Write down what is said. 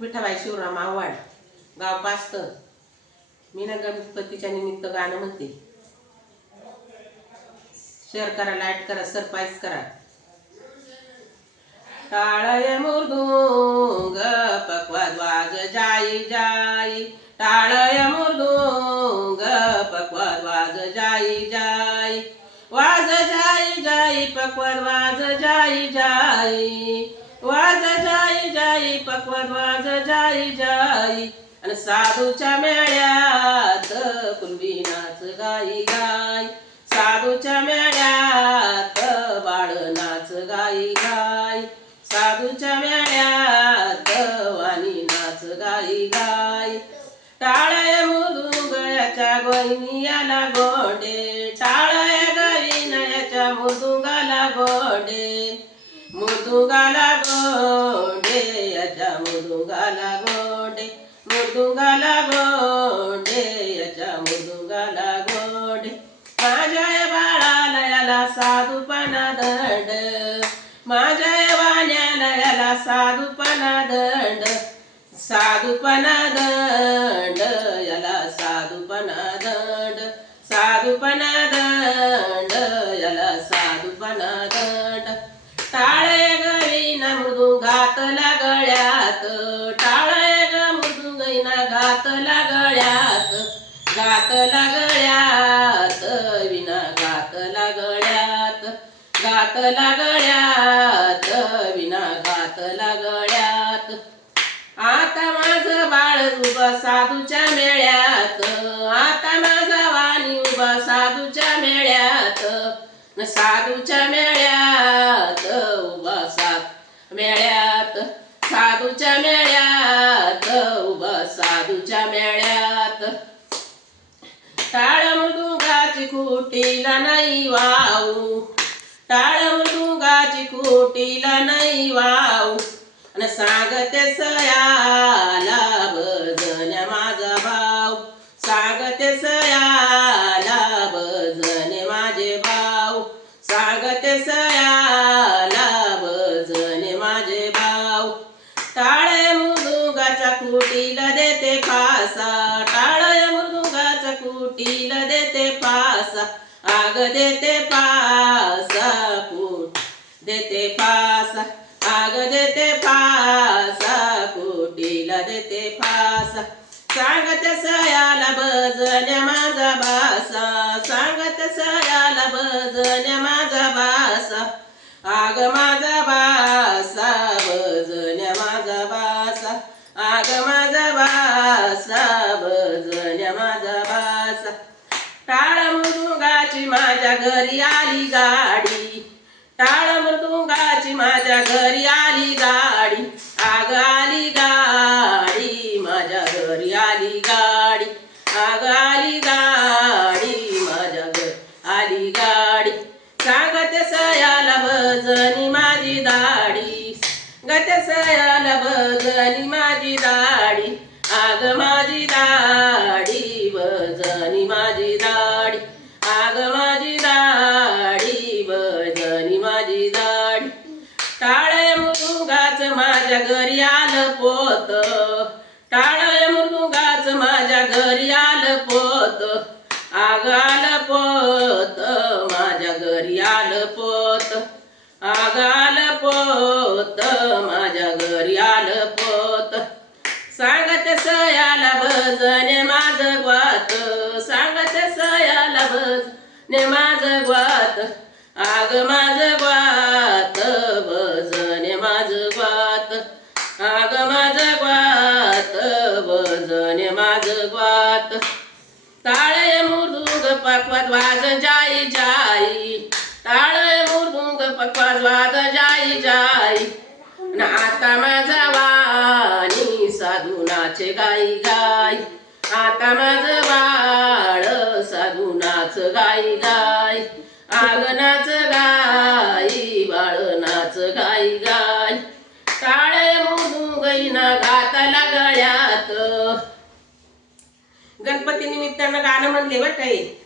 विठाबाई शिवराम आव्हाड गाव पास्तर मी ना गणपतीच्या निमित्त गाणं म्हणते. शेअर करा लाइट करा सरप्राईज करा. टाळय मुर्दुंग पकवाज वाज जाई जाई. टाळय मुर्दुंग पकवाज वाज जाई जाई. वाज जाई जाई पकवाज वाज जाई जाई. वाज जाई जाई पक्वाद वाज जाई जाई. आणि साधूच्या मेळ्यात कुणबी नाच गाई गाई. साधूच्या मेळ्यात बाळ नाच गाई गाई. साधूच्या मेळ्यात वाणी नाच गाई गाई. टाळय मुदुंगळ्याच्या गोयनियाला गोडे. टाळय गविनयाच्या मुदुंगाला गोडे. मृदुंगाला गोडे याच्या मृदुंगाला गोडे. मृदुंगाला गोडे याच्या मृदुंगाला गोडे. माझ्या बाळाला याला साधूपणा दंड. माझ्या वाण्याला याला साधूपणा दंड. साधूपणा दंड याला साधूपणा दंड. साधूपणा दंड याला साधूपणा दंड टाळे गवीना मृदू घातला गळ्यात टाळे ग गात लागळ्यात गात लागळ्यात विना गात लागळ्यात. गात लागळ्यात विना गात लागळ्यात. आता माझं बाळ उभा साधूच्या मेळ्यात आता माझा वाणी उभा साधूच्या मेळ्यात. साधूच्या मेळ्यात उभा साध मेळ्यात. साधूच्या मेळ्यात उभा साधूच्या मेळ्यात टाळ मृदुंगाची कुटीला नाही वाऊ टाळ मृदुंगाची कुटीला नाही वाऊ आणि सांगते सयाला भजन्या माझा भाऊ. सांगते सयाला भजने माझे भाऊ. सांगते सयाला भजने माझे भाऊ. टाळे मृदुंगाच्या कुटीला देते फासा. टाळे मृदुंगाच्या कुटीला देते फासा आग देते पासा कुट देते पासा आग देते फासा कुटीला देते फासा सांगत सयाला भजन्या माझा बासा सांगत सयाला भजन्या माझा बासा. आग माझा बासा भजन्या माझा बासा. आग माझा बासा भजन्या माझा टाळ मृदुंगाची माझ्या घरी आली गाडी. टाळ मृदुंगाची माझ्या घरी आली गाडी. आग आली गाडी माझ्या घरी आली गाडी. आग आली गाडी माझ्या घरी आली गाडी. सांगत सयाला भजनी माझी दाढी. गत सयाला भजनी माझी दाढी. आग माझी दाढी भजनी माझी दाढी आग माझी दाढी भजनी माझी जड. टाळे मृदुंगाच माझ्या घरी आलं पोत. टाळे मृदुंगाच माझ्या घरी आलं पोत. आग आलं पोत माझ्या घरी आलं पोत. आग आलं पोत माझ्या घरी आलं पोत. सांगत सयाला भजने माझ ग्वात. सांगत सयाला भज ने माझ ग्वात. आग माझ ग्वात भजने माझ ग्वात आग माझ ग्वात भजने माझ ग्वात टाळे मृदुंग पकवात वाज जाई जाई. टाळे मृदुंग पकवात वाज जाई जाई. न आता माझा वाणी साधुनाचे गाई गाई. आता माझं बाळ साधुनाच गाई गाई. आगनाच गाई बाळ नाच गाई काळे मोदू गईना गातला गळ्यात. गणपती निमित्तानं गाणं म्हणले बरं काही